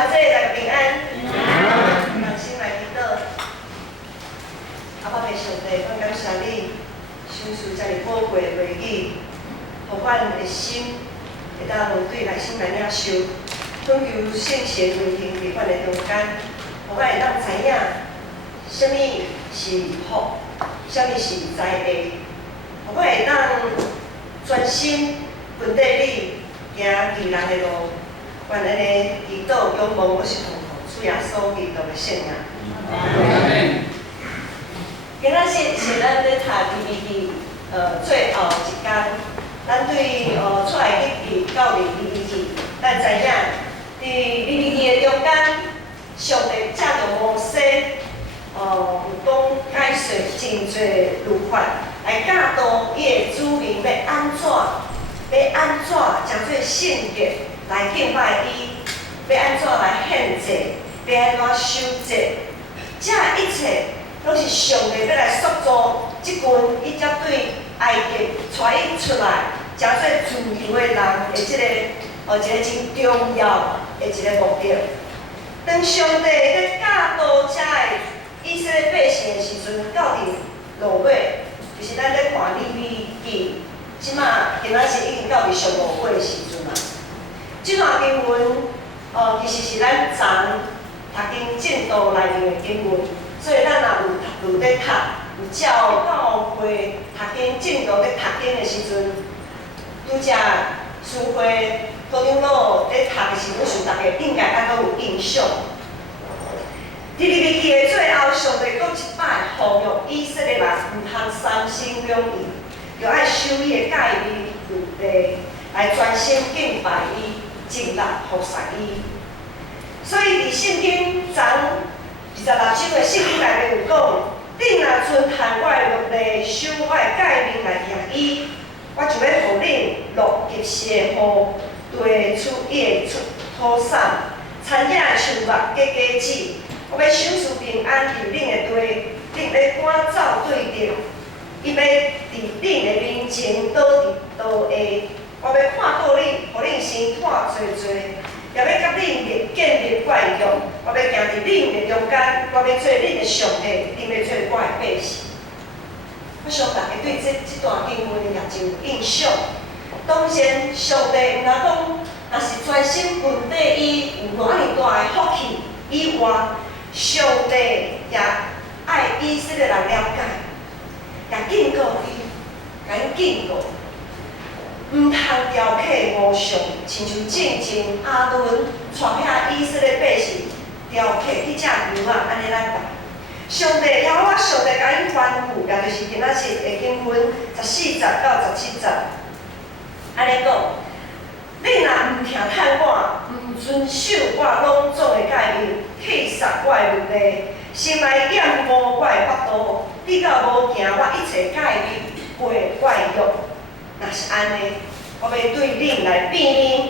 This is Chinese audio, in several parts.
大家平安。放心来祈祷。阿爸的上帝，我感谢你，享受遮尔宝贵的话语，互阮的心会当对内心来领受，恳求圣贤运行伫阮的中间，互阮会当知影，什么是福，什么是灾祸，互阮会当专心跟缀你行未来的路。愿安尼祈祷仰望，我是奉主耶稣基督的圣名。今仔日是咱咧读 DVD 最后一天，咱对出来记教育 DVD， 咱知影伫 DVD 的中间，上帝借着摩西，有讲解说真侪律法，来教导伊的子民要安怎诚做圣洁。来敬拜伊，要安怎来献祭，要安怎守节，这一切拢是上帝要来塑造即群伊才对埃及带伊出来，诚做自由的人的一个真重要的一个目的。当上帝在教导遮的以色列百姓的时阵，到伫落尾，就是咱咧看利未记，即马今仔日已经到伫上5尾的时阵啦。这段经文，其实是咱昨读经进度内面的经文，所以咱若有咧读，有照教会读经进度咧读经的时阵，拄则书会科长老咧读的时阵，是大家应该还阁有印象。伫利未记的最后，上帝搁一摆呼吁以色列人毋通三心两意，要爱守伊的诫命律例，来专心敬拜伊。尽力服侍伊，所以伫圣经昨26章的圣经内面有讲，恁若遵行我的律例，守我的诫命来行伊，我就要互恁落及时的雨，对出伊的土产，田野的树木加果子。我要赏赐平安伫恁的地，恁要赶走对敌，伊要伫恁的面前倒伫倒下。我要看顾恁，互恁生炭济济，也要甲恁建立怪约。我要行伫恁的中间，我要做恁的上帝，恁要做我的百姓。我想大家对这段经文也真有印象。当然，上帝毋若讲，若是专心跟缀伊有偌尔大的福气以外，上帝也爱以色列人了解，也警告伊，甲因警告。毋通雕刻偶像，亲像正前亚伦带遐以色列百姓雕刻迄只牛仔，安尼来拜。上帝也我上帝甲因吩咐，也就是今仔日的经文14节到17节，安尼讲：你若毋听趁我，毋遵守我拢总的诫命，弃杀我的律例，心内厌恶我的法度，你到无行我一切诫命，背我的约。若是安尼，我要对恁来变面，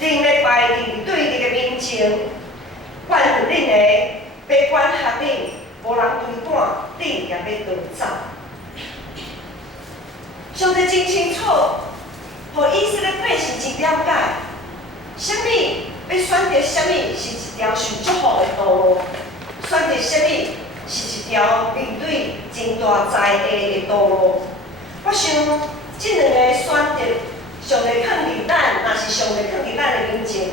恁要摆伫对敌的面前，管护恁的，要管辖恁，无人追赶，恁也要逃走。上帝真清楚，互以色列百姓真了解，什么要选择什么是一条受祝福的道路，选择什么是一条面对真大灾祸的道路。我想。这两个选择，上帝放伫咱，若是上帝放伫咱的面前，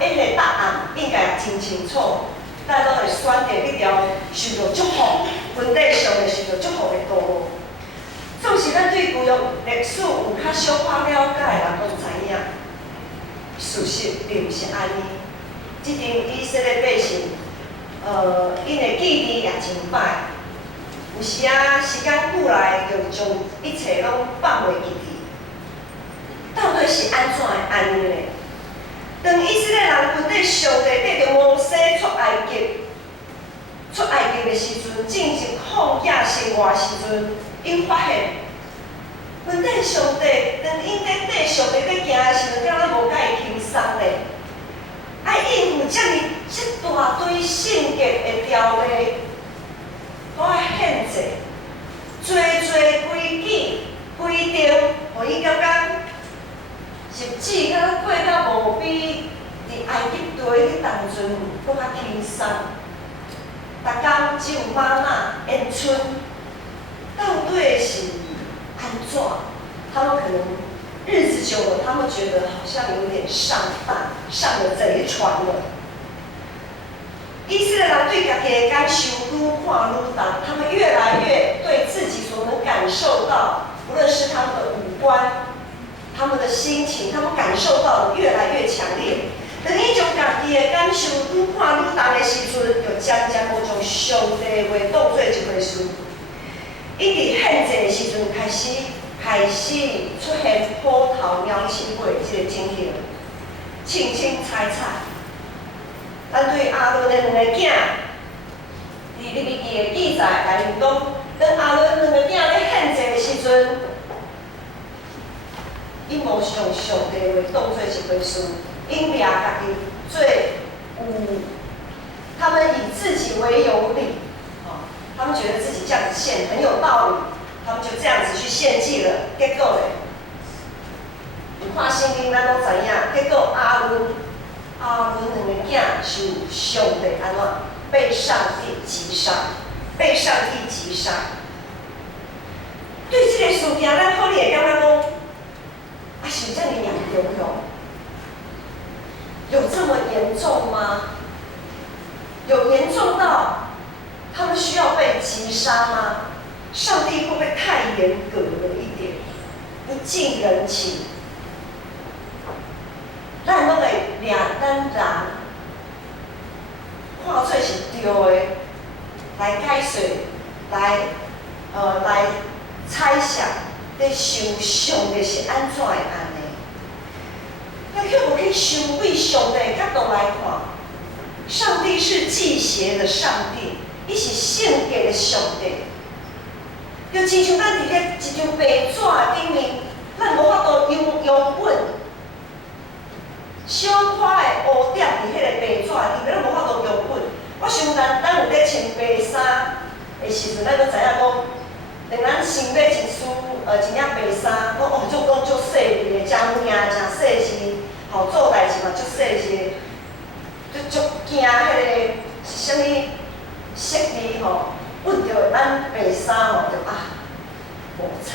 因个答案应该真清楚，咱拢会选择迄条受到祝福、本地上会受到祝福的道路。总是咱对旧约历史有较小可了解的人拢知影，事实并毋是安尼。即阵以色列百姓，因的记忆也真歹。有时啊，时间久来，就将一切拢放袂记去。到底是安怎会安尼呢？当以色列人跟缀上帝缀着摩西出埃及的时阵，进入旷野生活的时阵，因发现，跟缀上帝，当因咧缀上帝咧行的时阵，敢若无甲伊轻松咧。爱应付这大堆圣洁的条例。我爱献祭，规矩规定，互伊感觉日子敢过到无比伫埃及地迄当阵搁较轻松，逐工只有妈妈、烟春，到底是安怎？他们可能日子久了，他们觉得好像有点上当，上了贼船了。以色列人对家己的感受愈看愈重，他们越来越对自己所能感受到，无论是他们的五官、他们的心情，他们感受到的越来越强烈。当伊将家己的感受愈看愈重的时阵，就渐渐无将上帝的话当做一回事。伊伫献祭的时阵开始出现虎头鸟鼠尾这个情形，清清彩彩。咱对阿伦的两个囝，伫利未记的记载内面讲，当阿伦两个囝咧献祭的时阵，伊无将上帝的话当做一回事，因掠家己做有，他们以自己为有理，他们觉得自己这样子献很有道理，他们就这样子去献祭了。结果咧，有看圣经咱都知影，结果阿伦两个囝是上帝安怎被上帝击杀，被上帝击杀。对这个事件，咱可能会感觉讲，是这么严重哟？有这么严重吗？有严重到他们需要被击杀吗？上帝会不会太严格了一点，不近人情？咱拢会掠咱人看做是对的，来解说，来猜想，咧想上帝是安怎的安尼？咱却无去想为上帝的角度来看，上帝是祭邪的上帝，伊是圣洁的上帝。就亲像咱伫咧一张白纸顶面，咱无法度用本小块的污点伫迄个白纸顶面，咱无法度用本。我想咱有咧穿白衫的时阵，咱都知影讲，当咱先买一件白衫，讲就讲足细腻的，真领真细致，做代志嘛足细致，足惊迄个是啥物色字闻到咱白衫就无彩，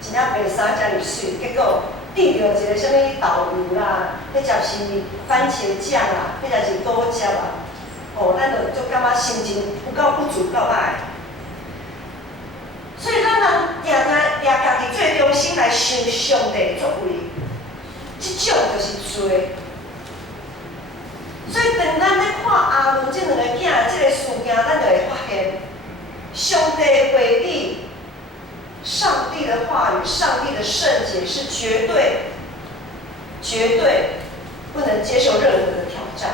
一领白衫遮尔水，结果滴到一个啥物豆油啦，迄才是番茄酱啦，迄才是果汁啦，咱就感觉心情有够不足够歹。所以咱人掠家己最中心来想上帝作为，即种就是罪。所以当咱咧看阿伦这两个囝这个事件，咱就会发现，上帝的话语、上帝的话语、上帝的圣洁是绝对不能接受任何的挑战。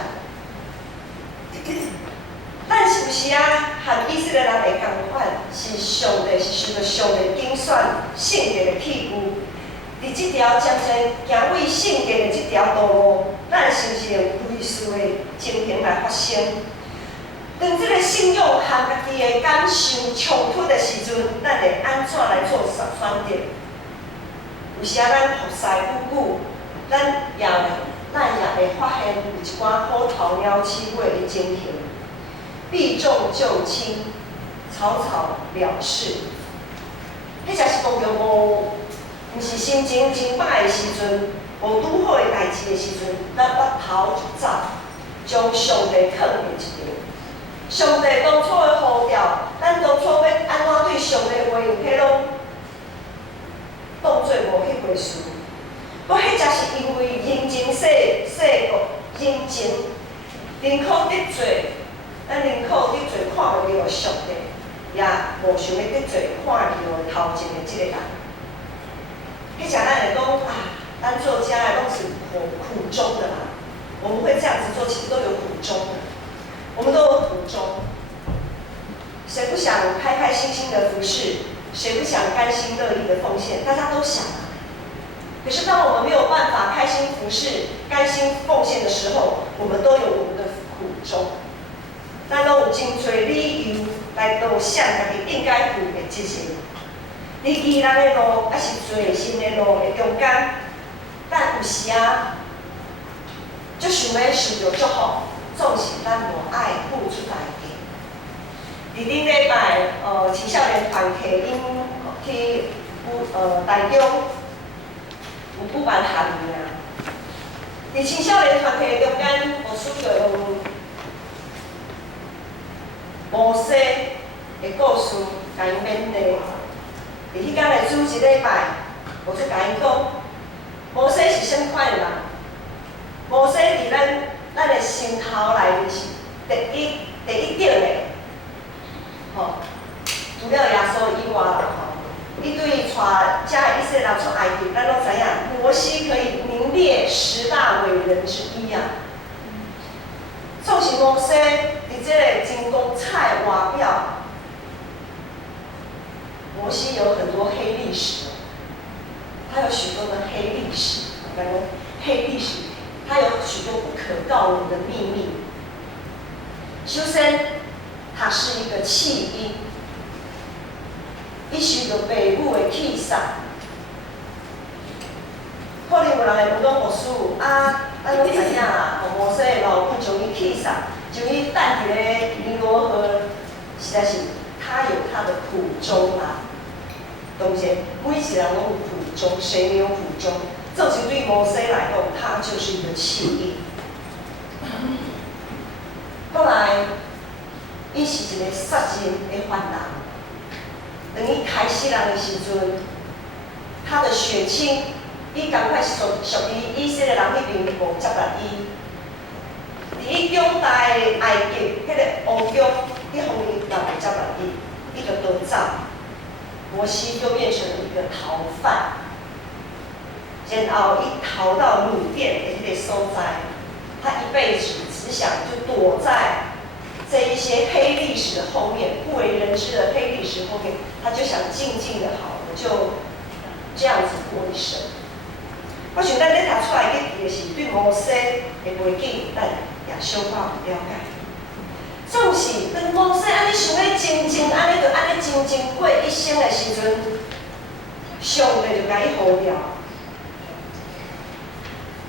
咱是不是和以色列人会同款？是上帝是个上帝精选圣洁的器具，伫这条渐渐行为圣洁的这条道路，咱是不是用类似的情形来发生？当这个信仰和家己的感受冲突的时阵，咱会安怎来做选择？有时咱服侍久久，咱也会发现有一寡虎头鸟鼠尾的情形，避重就轻，草草了事。迄才是讲着无，毋是心情真歹的时阵，无拄好的代志的时阵，咱拔头就走，将上帝放伫一边。上帝当初的呼召，咱当初要安怎对上帝的话语，迄拢当作无迄回事。不，迄才是因为人情世故，人情人口得罪，咱人口得罪看袂到上帝，也无想要得罪看到头前的即个人。迄才咱会讲咱做家的拢是苦衷的啦。我们会这样子做，其实都有苦衷的。我们都有苦衷，谁不想开开心心的服侍？谁不想甘心乐意的奉献？大家都想啊。可是当我们没有办法开心服侍、甘心奉献的时候，我们都有我们的苦衷。咱都有真多理由来导向家己应该负的责任。你宜人的路，还是做神的路的中间，但有时就想要受到祝福，总是咱无爱付出代价。伫顶礼拜，青少年团体因去台中有举办夏令营。伫青少年团体中间，牧师就用摩西的故事，甲因勉励。伫迄天的主日礼拜，牧师甲因讲，摩西是甚款的人？摩西伫咱的心头内面是第一等的，吼。除了耶稣以外啦，吼，伊对带遮的以色列人出埃及，咱拢知影，摩西可以名列10大伟人之一啊。总是摩西伫这个金光菜瓦表，摩西有很多黑历史，他有许多的黑历史，讲黑历史，他有许多不可告人的秘密。首先，他是一个弃婴，伊受到父母的气杀。可能有人会问讲牧师咱拢知影啦，摩西的老母将伊气杀，将伊等伫咧尼罗河，实在是他有他的苦衷啦。当然，每一个人拢有苦衷，谁没有苦衷？这是对摩西来讲，他就是一个弃婴。后来，伊是一个杀人的犯人。等伊开始人的时阵，他的血亲，伊赶快属于以色列人迄边无接纳伊。伫伊长大的埃及，迄个王宫，迄方面人会接纳伊，伊就逃走。摩西就变成了一个逃犯，然后伊逃到缅甸的迄个所在，他一辈子只想就躲在这一些黑历史的后面，不为人知的黑历史后面，他就想静静的好，我就这样子过一生。我想咱咧读出来嘅就是对摩西的背景，咱也小可有了解。总是当摩西安尼想要静安尼，就安尼静过一生的时阵，上帝就甲伊呼了。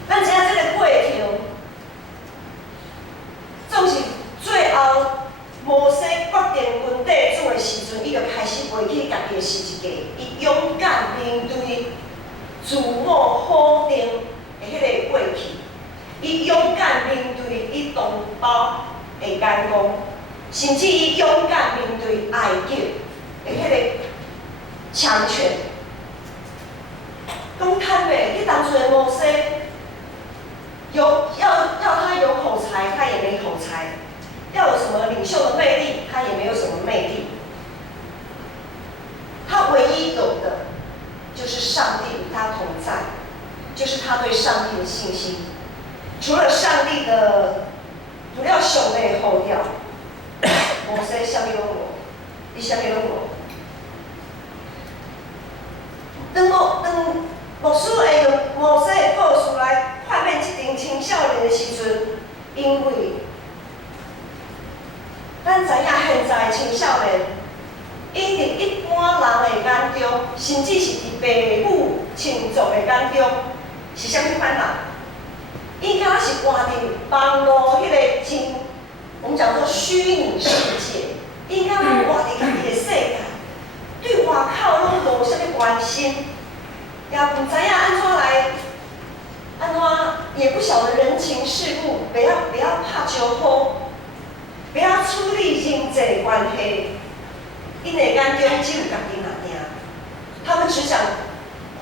咱知影这个过程，总是最后摩西决定军地主的时阵，伊就开始背起家己的十字架，伊勇敢面对自我否定的迄个过去，伊勇敢面对伊同胞的眼光，甚至伊勇敢面对埃及的迄个强权。讲坦白，迄当初的摩西，要他有口才，他也没口才；要有什么领袖的魅力，他也没有什么魅力。他唯一有的就是上帝与他同在，就是他对上帝的信心。除了上帝的。除了上帝的呼召，摩西啥物拢无，伊啥物拢无。当牧师会用摩西的故事来看免这群青少年的时阵，因为咱知影现在的青少年，伊伫一般人的眼中，甚至是伫父母亲族的眼中，是啥物款人？伊敢若是活伫网络迄个我们讲做虚拟世界，伊敢若活伫家己的世界，对外口拢无啥物关心，也不知影安怎，也不晓得人情世故，不要拍招呼，不要处理人际关系，因的眼中只有家己那尔，他们只想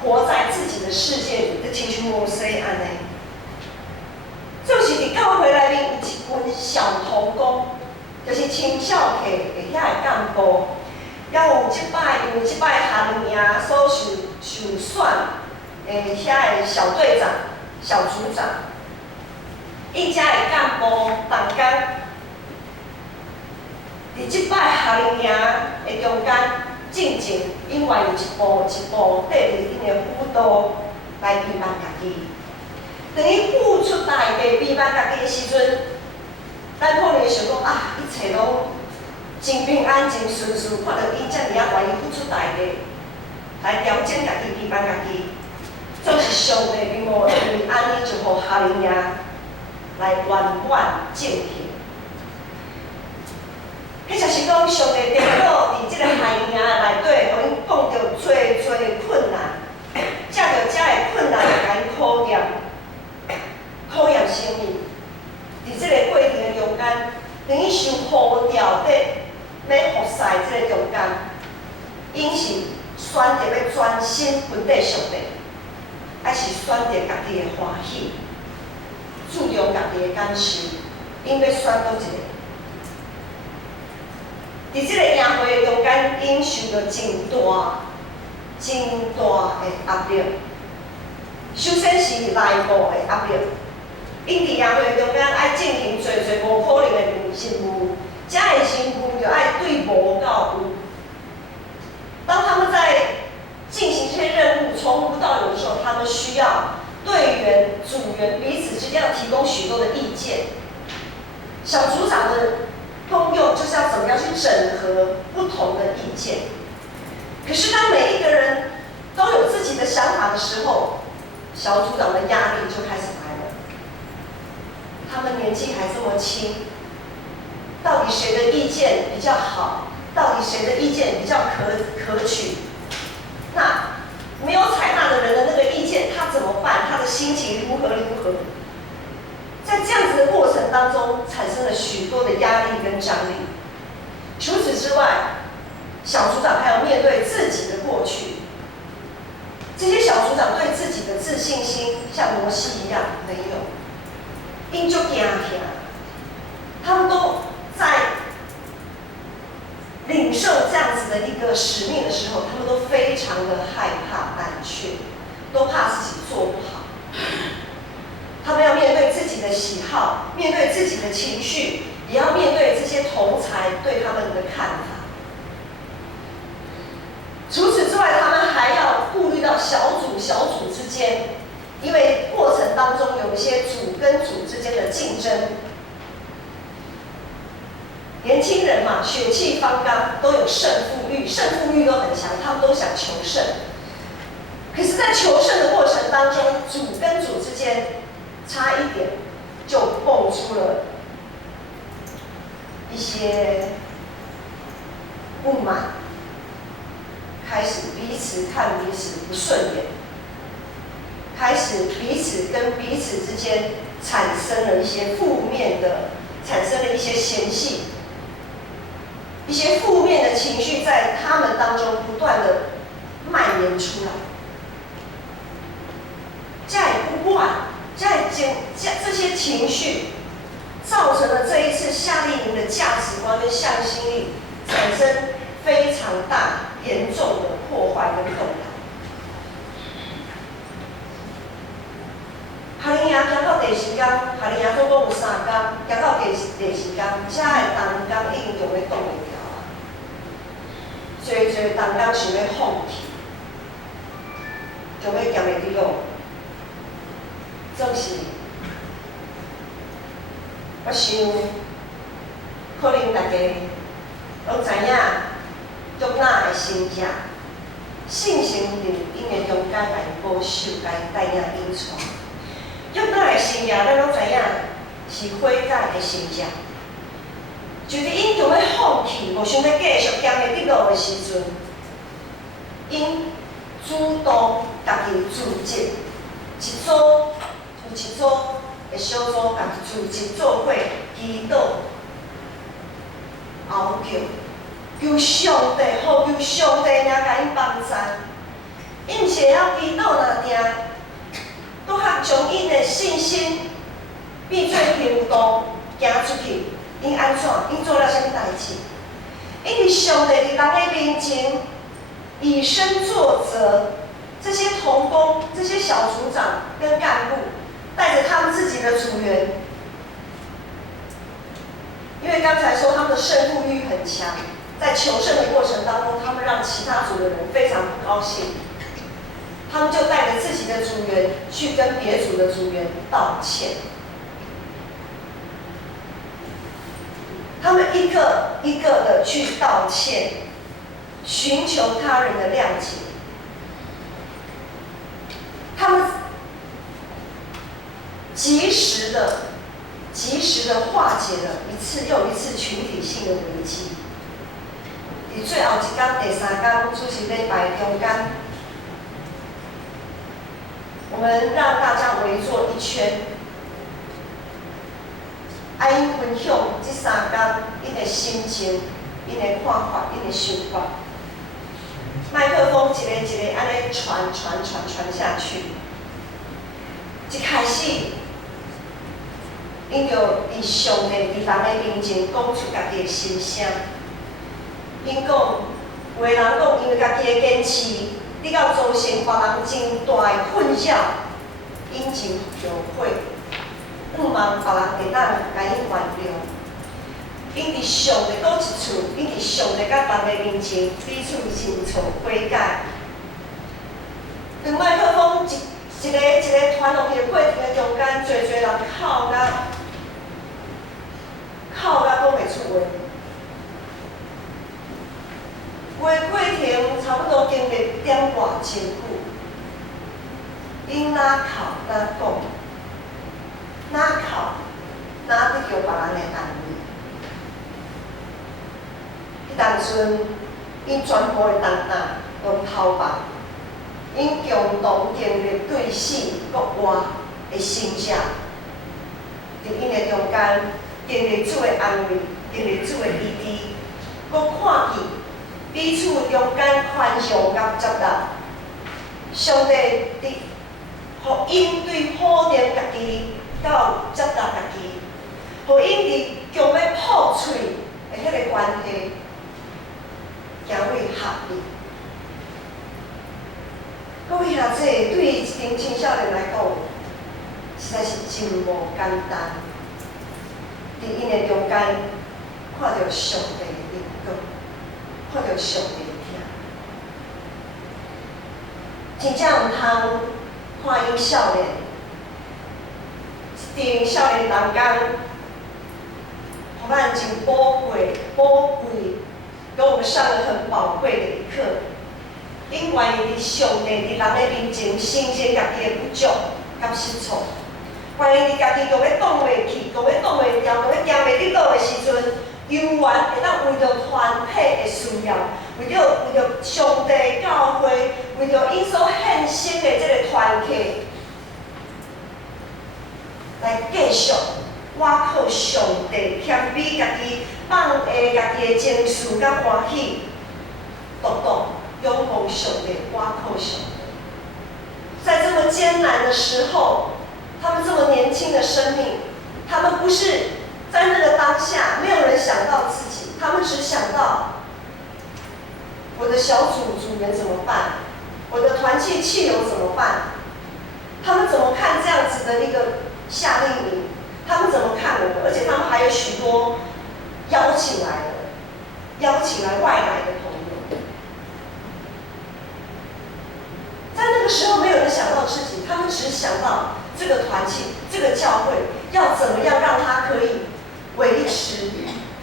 活在自己的世界里，就亲像摩西安尼。就是伫教会内面有一群小童工，就是青少体的遐个干部，也有即摆因为即摆夏令营所受选遐个小队长、小组长，伊遮个干部同工，伫即摆夏令营的中间进前，因为有一步一步缀伫因的辅导来陪伴家己。等于付出代价陪伴家己的时阵，咱可能会想讲一切拢真平安、真顺遂，看到伊遮尔愿意付出代价来调整家己、陪伴家己，总是上帝并无因为安尼就互夏令营来圆满正行。迄就是讲，上帝电脑伫即个海营内底，互因碰到最困难，借着遮个困难来甲因考验生命。伫即个过程的中间，等于受呼召要服侍即个中间，因是选择要专心分底上帝，还是选择家己的欢喜，注重家己的感受，因要选倒一个？伫即个营会的中间，因受到真大的压力。首先是内部的压力，因伫营会中间爱进行侪无可能的任务，遮个任务就爱对无到有。当他们在进行这些任务从无到有的时候，他们需要队员、组员彼此之间要提供许多的意见。小组长的功用就是要怎么样去整合不同的意见。可是当每一个人都有自己的想法的时候，小组长的压力就开始来了。他们年纪还这么轻，到底谁的意见比较好？到底谁的意见比较可取？那没有采纳的人的那个意见，他怎么办？他的心情如何？在这样子的过程当中，产生了许多的压力跟张力。除此之外，小组长还要面对自己的过去。这些小组长对自己的自信心像摩西一样没有，因就惊，他们都在领受这样子的一个使命的时候，他们都非常的害怕、胆怯，都怕自己做不好。他们要面对自己的喜好，面对自己的情绪，也要面对这些同侪对他们的看法。除此之外，他们还要顾虑到小组之间，因为过程当中有一些组跟组之间的竞争。年轻人嘛，血气方刚，都有胜负欲都很强，他们都想求胜。可是，在求胜的过程当中，组跟组之间差一点，就蹦出了一些不满，开始彼此看彼此不顺眼，开始彼此跟彼此之间产生了一些负面的，产生了一些嫌隙。一些负面的情绪在他们当中不断的蔓延出来，这些情绪造成了这一次夏令营的价值观跟向心力产生非常大、严重的破坏跟动摇。夏令营行到第4天，夏令营总共有3天，行到第4天，遮的同工已经就要冻袂掉。侪同工想要放弃，就要行袂伫路。总是，我想，可能大家拢知影，约拿的心者，信心定因的中间来保守，来带领引传。约拿的心者，咱拢知影是悔改的心者。就是因就要放弃，无想要继续行袂得路的时阵，因主动家己组织一组的小组，家己组织做伙祈祷、哀求上帝好，求上帝领甲因帮助。因毋是会晓祈祷若定，搁较将因的信心变做行动行出去。因安怎？因做了什么代志？因是上帝伫人的面前以身作则，这些同工、这些小组长跟干部，带着他们自己的组员，因为刚才说他们的胜负欲很强，在求胜的过程当中，他们让其他组的人非常不高兴，他们就带着自己的组员去跟别组的组员道歉。他们一个一个的去道歉，寻求他人的谅解。他们及时的及时的化解了一次又一次群体性的危机。伫最后一天第3天，主席礼拜中间，我们让大家围坐一圈，因分享这3天因的心情、因的看法、因的想法。麦克风一个一个安尼传下去。一开始，因就伫上帝伫人的面前讲出家己的心声。因讲，有的人讲，因为家己的坚持，你到造成别人真大的困扰，因真后悔，毋望别人会当甲因原谅。因伫上帝倒一厝，因伫上帝甲人的面前彼此认错悔改。当麦克风一个传落去的过程的中间，侪人哭甲讲袂出话。话过程差不多经历1.5真久，因哪哭哪讲，哪哭哪得到别人的安慰。迄当阵，因全部的重担拢头白，因共同经历对死国外的心者，伫因的中间经历主的安慰，经历主的医治，搁看见彼此中间宽容甲接纳。上帝伫互因对否定家己到接纳家己，互因伫强要破碎的迄个关系。行为合理。各位兄弟，对一群青少年来讲，实在是真无简单。伫因的中间，看到上帝的灵光，看到上帝的疼，真正毋通看因少年，一群少年人间，互咱真宝贵。给我们上了很宝贵的一课，因愿意伫上帝伫人的面前承认家己的不足甲失错，愿意伫家己强要挡袂去、强要挡袂掉、强要行袂得倒的时阵，犹原会当为着团体的需要，为着上帝教会，为着因所献身的这个团体，来继续倚靠上帝，谦卑家己。放下家己的情绪甲欢喜，独拥抱上帝，倚靠上帝。在这么艰难的时候，他们这么年轻的生命，他们不是在那个当下，没有人想到自己，他们只想到我的小组员怎么办，我的团契气友怎么办？他们怎么看这样子的一个夏令营？他们怎么看我们？而且他们还有许多。邀请来外来的朋友，在那个时候没有人想到自己，他们只想到这个团契、这个教会要怎么样让它可以维持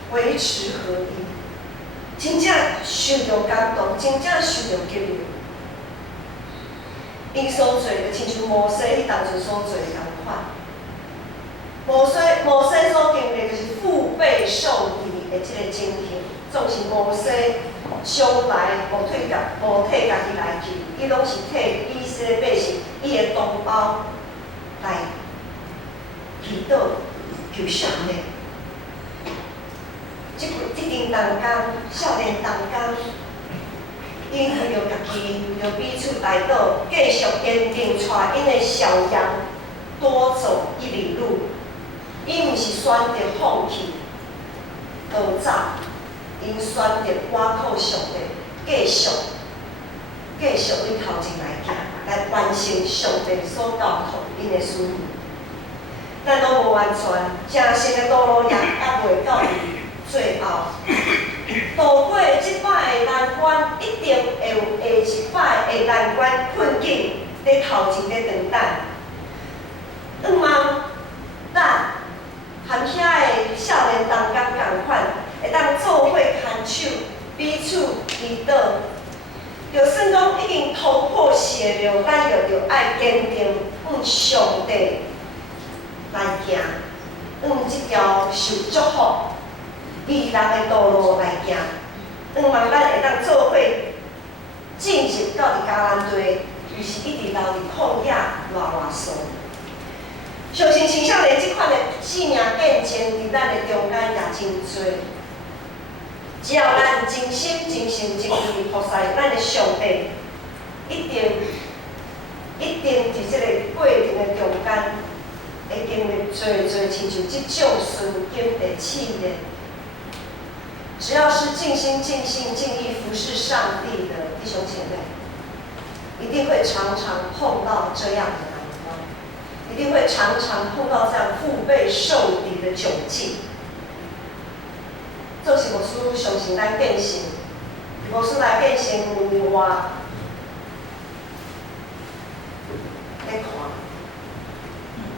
合一。真正受到感动，真正受到激励。因所做的，亲像摩西迄当阵所做的同款。摩西所经历就是腹背受敌的这个情形，总是摩西上来无替家己来救，伊拢是替以色列百姓、伊的同胞来祈祷求上帝。这阵同工，少年同工，因为着家己，为着彼此来祷，继续坚定带因的小羊多走1里路。伊毋是选择放弃、逃走，因选择倚靠上帝，继续往头前来行，来完成上帝所交托因的使命。咱拢无完全，正新的道路也袂到最后。渡过即摆的难关，一定会有下一摆的难关困境在头前在等待。毋望咱。含遐的少年同工共款，会当做伙牵手，彼此祈祷。就算讲已经头破血流，咱就爱坚定向上帝来行。即条受祝福、美人的道路来行，望咱会当做伙进入到伫迦南地，于是一直留伫旷野偌数。相信青少年即款的生命见证伫咱的中间也真多。只要咱真心真性真意服侍咱的上帝，一定伫即个过程的中间，会经历侪亲像即种顺境的试炼。只要是尽心尽性尽力服侍上帝的弟兄姐妹，一定会常常碰到这样的难关，一定会常常碰到这样腹背受敌的窘境。这是牧师相信咱见证，牧师来见证门外来看，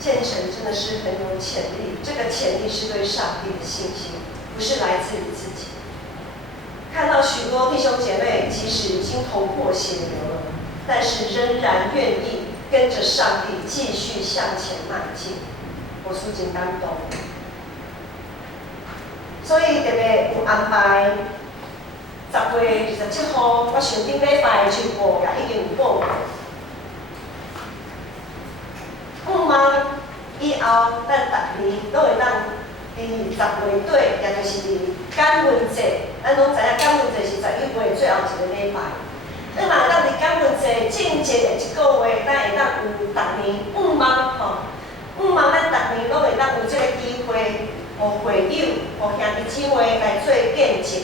建成真的是很有潜力。这个潜力是对上帝的信心，不是来自于自己。看到许多弟兄姐妹，即使已经头破血流了，但是仍然愿意跟着上帝继续向前迈进，牧师真感动。所以特别有安排10月27号，我上顶礼拜就播也已经有报过。望以后咱逐年都会当伫10月底，也就是伫感恩节，咱拢知影感恩节是11月最后一个礼拜。咱嘛当伫感恩节正节的一个月，咱会当有逐年望咱逐年拢会当有这个机会。互会友、互兄弟姊妹来做见证、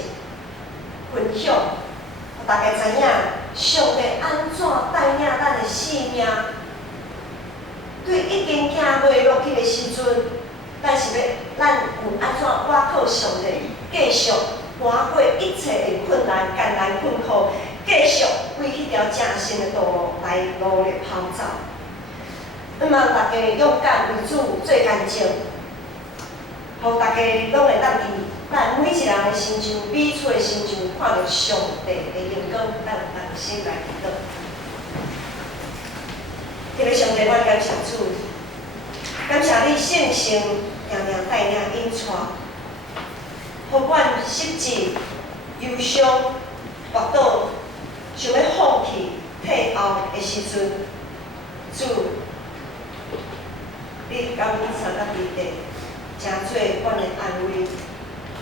分享，互大家知影上帝安怎带领咱的性命。对已经行袂落去的时阵，咱有安怎倚靠上帝，继续跨过一切的困难、艰难困苦，继续为迄条正信的道路来努力跑走。希望大家勇敢为主做见证。互大家拢会当伫咱每一人的心上、彼此的心上，看到上帝的荣光，咱人生来祈祷。这个上帝，我感谢主，感谢你圣性常常带领引带，互阮失志、忧伤、跌倒，想要放弃、退后的时阵，主，你甲阮相甲伫地。真侪阮的安慰，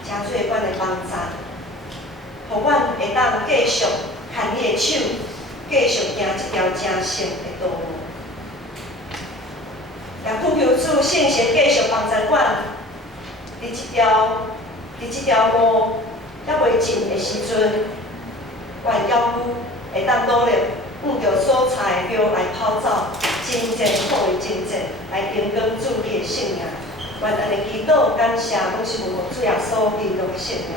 真侪阮的帮助，互阮会当继续牵你的手，继续行这条正圣的道路。也恳求主圣神继续帮助阮，伫这条路还袂尽的时阵，阮要会当努力按着所在的标来跑走，真正好的真正来荣光主你的圣名。愿安尼祈祷，感谢，拢是奉主耶稣基督的圣名。